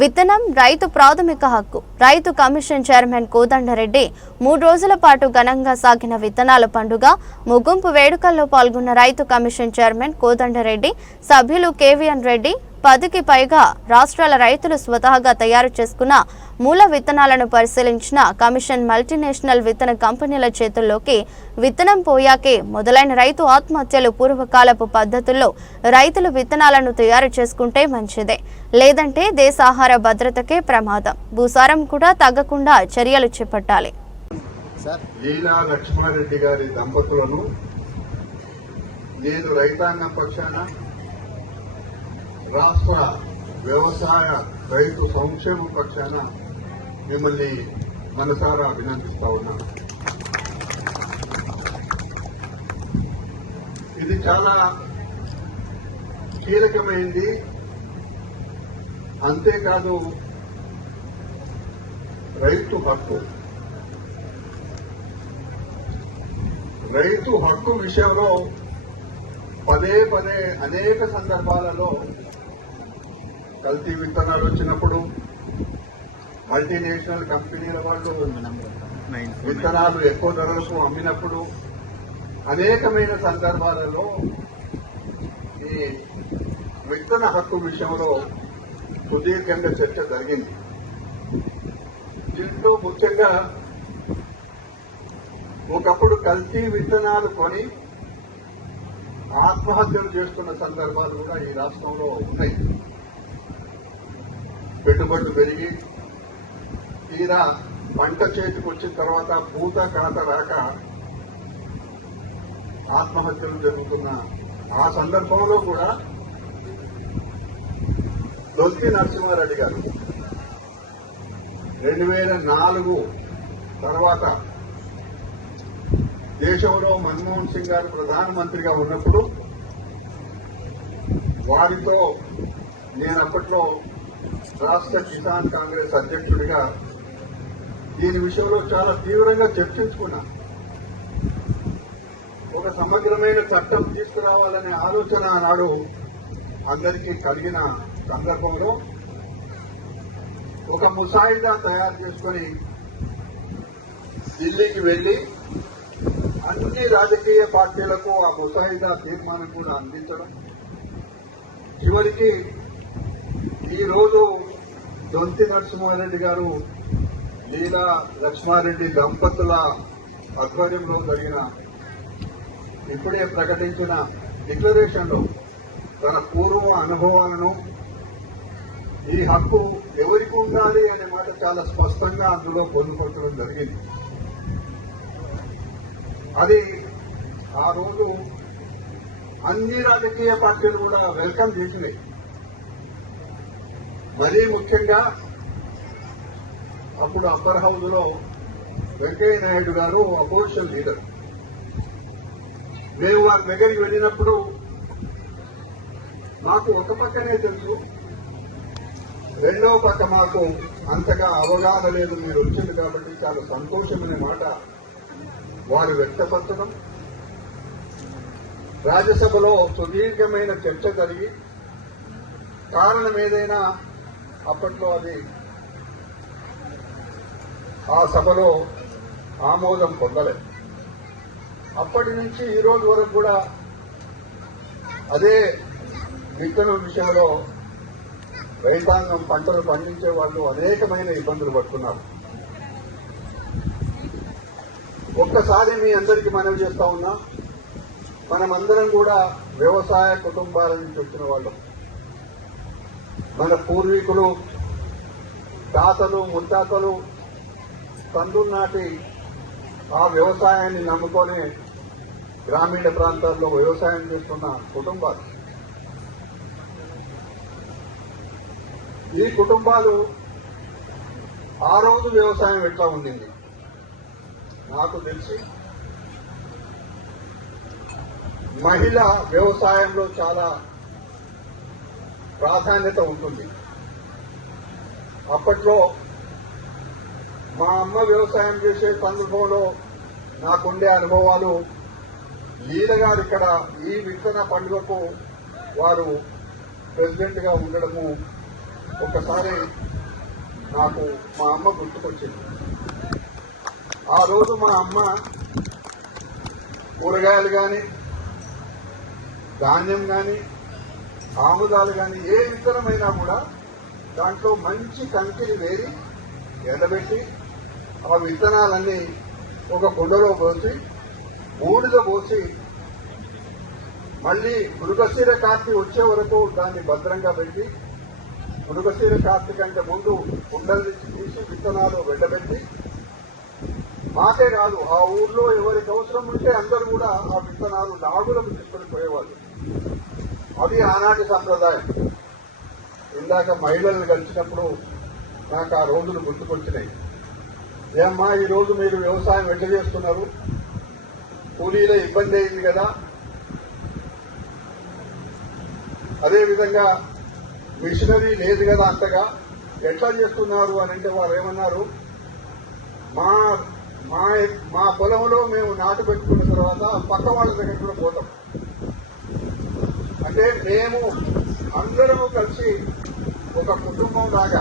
విత్తనం రైతు ప్రాథమిక హక్కు. రైతు కమిషన్ చైర్మన్ కోదండరెడ్డి 3 రోజుల పాటు ఘనంగా సాగిన విత్తనాల పండుగ ముగింపు వేడుకల్లో పాల్గొన్న రైతు కమిషన్ చైర్మన్ కోదండరెడ్డి, సభ్యులు కేవీఎన్ రెడ్డి 10కి పైగా రాష్ట్రాల రైతులు స్వతహాగా తయారు చేసుకున్న మూల విత్తనాలను పరిశీలించిన కమిషన్ మల్టీనేషనల్ విత్తన కంపెనీల చేతుల్లోకి విత్తనం పోయాకే మొదలైన రైతు ఆత్మహత్యలు పూర్వకాలపు పద్ధతుల్లో రైతులు విత్తనాలను తయారు చేసుకుంటే మంచిదే, లేదంటే దేశ ఆహార భద్రతకే ప్రమాదం. భూసారం కూడా తగ్గకుండా చర్యలు చేపట్టాలి. లీలా లక్ష్మారెడ్డి గారి దంపతులను నేను రైతాంగం పక్షాన రాష్ట్ర వ్యవసాయ రైతు సంక్షేమం పక్షాన మిమ్మల్ని మనసారా అభినందిస్తా ఉన్నాను. ఇది చాలా కీలకమైంది. అంతేకాదు రైతు హక్కు విషయంలో పదే అనేక సందర్భాలలో కల్తీ విత్తనాలు వచ్చినప్పుడు మల్టీనేషనల్ కంపెనీల వాళ్ళు విత్తనాలు ఎక్కువ ధరలకు అమ్మినప్పుడు అనేకమైన సందర్భాలలో ఈ విత్తన హక్కు విషయంలో సుదీర్ఘంగా చర్చ జరిగింది. దీంట్లో ముఖ్యంగా ఒకప్పుడు కల్తీ విత్తనాలు కొని ఆత్మహత్యలు చేస్తున్న సందర్భాలు కూడా ఈ రాష్ట్రంలో ఉన్నాయి. పెట్టుబడులు పెరిగి తీరా పంట చేతికి వచ్చిన తర్వాత పూత కాత రాక ఆత్మహత్యలు జరుగుతున్న ఆ సందర్భంలో కూడా దొంతి నరసింహారెడ్డి గారు 2004 తర్వాత దేశంలో మన్మోహన్ సింగ్ గారు ప్రధానమంత్రిగా ఉన్నప్పుడు వారితో నేను అప్పట్లో రాష్ట్ర కిసాన్ కాంగ్రెస్ అధ్యక్షుడిగా దీని విషయంలో చాలా తీవ్రంగా చర్చించుకున్నా. ఒక సమగ్రమైన చట్టం తీసుకురావాలనే ఆలోచన ఆనాడు అందరికీ కలిగిన సందర్భంలో ఒక ముసాయిదా తయారు చేసుకుని ఢిల్లీకి వెళ్లి అన్ని రాజకీయ పార్టీలకు ఆ ముసాయిదా తీర్మానం కూడా అందించడం, చివరికి ఈరోజు దొంతి నరసింహారెడ్డి గారు లీలా లక్ష్మారెడ్డి దంపతుల ఆధ్వర్యంలో జరిగిన ఇప్పుడే ప్రకటించిన డిక్లరేషన్లో తన పూర్వ అనుభవాలను ఈ హక్కు ఎవరికి ఉండాలి అనే మాట చాలా స్పష్టంగా అందులో పొందుపరచడం జరిగింది. అది ఆ రోజు అన్ని రాజకీయ పార్టీలు కూడా వెల్కమ్ చేసినాయి. మరీ ముఖ్యంగా అప్పుడు అప్పర్ హౌస్ లో వెంకయ్య నాయుడు గారు అపోజిషన్ లీడర్. మేము వారి దగ్గరికి వెళ్ళినప్పుడు మాకు ఒక పక్కనే తెలుసు, రెండో పక్క మాకు అంతగా అవగాహన లేదు. మీరు వచ్చింది కాబట్టి చాలా సంతోషమనే మాట వారు వ్యక్తపరచడం, రాజ్యసభలో సుదీర్ఘమైన చర్చ జరిగి కారణం ఏదైనా అప్పట్లో అది ఆ సభలో ఆమోదం పొందలేదు. అప్పటి నుంచి ఈ రోజు వరకు కూడా అదే విత్తనం విషయంలో రైతాంగం పంటలు పండించే వాళ్ళు అనేకమైన ఇబ్బందులు పడుతున్నారు. ఒక్కసారి మీ అందరికీ మనవి చేస్తా ఉన్నా, మనమందరం కూడా వ్యవసాయ కుటుంబాల నుంచి వచ్చిన వాళ్ళం. మన పూర్వీకులు, తాతలు, ముత్తాతలు తండ్రుల నాటి ఆ వ్యవసాయాన్ని నమ్ముకొని గ్రామీణ ప్రాంతాల్లో వ్యవసాయం చేస్తున్న కుటుంబాలు. ఈ కుటుంబాలు ఆ రోజు వ్యవసాయం ఎట్లా ఉండింది నాకు తెలిసి మహిళ వ్యవసాయంలో చాలా ప్రాధాన్యత ఉంటుంది. అప్పట్లో మా అమ్మ వ్యవసాయం చేసే సందర్భంలో నాకుండే అనుభవాలు, లీల గారు ఇక్కడ ఈ విత్తన పండుగకు వారు ప్రెసిడెంట్ గా ఉండడము ఒకసారి నాకు మా అమ్మ గుర్తుకొచ్చింది. ఆ రోజు మా అమ్మ కూరగాయలు కానీ, ధాన్యం కానీ, ఆముదాలు కానీ ఏ విత్తనమైనా కూడా దాంట్లో మంచి కంకిని వేరి ఎండబెట్టి ఆ విత్తనాలన్నీ ఒక కుండలో పోసి బూడిద పోసి మళ్ళీ మృగశిర కార్తీ వచ్చే వరకు దాన్ని భద్రంగా పెట్టి మృగశిర కార్తీ కంటే ముందు కుండల్ని తీసి విత్తనాలు వెండబెట్టి మాకే కాదు ఆ ఊర్లో ఎవరికి అవసరం ఉంటే అందరూ కూడా ఆ విత్తనాలు నాగులకు తీసుకొని పోయేవాళ్ళు. అది ఆనాటి సంప్రదాయం. ఇందాక మహిళలను కలిసినప్పుడు నాకు ఆ రోజులు గుర్తుకొచ్చినాయి. ఏమ్మా ఈ రోజు మీరు వ్యవసాయం ఎట్లా చేస్తున్నారు, కూలీల ఇబ్బంది అయింది కదా, అదేవిధంగా మిషనరీ లేదు కదా అంతగా, ఎట్లా చేస్తున్నారు అని అంటే వారు ఏమన్నారు, మా మా మా పొలంలో మేము నాటు పెట్టుకున్న తర్వాత పక్క వాళ్ళ దగ్గర కూడా పోతాం. అంటే మేము అందరము కలిసి ఒక కుటుంబం లాగా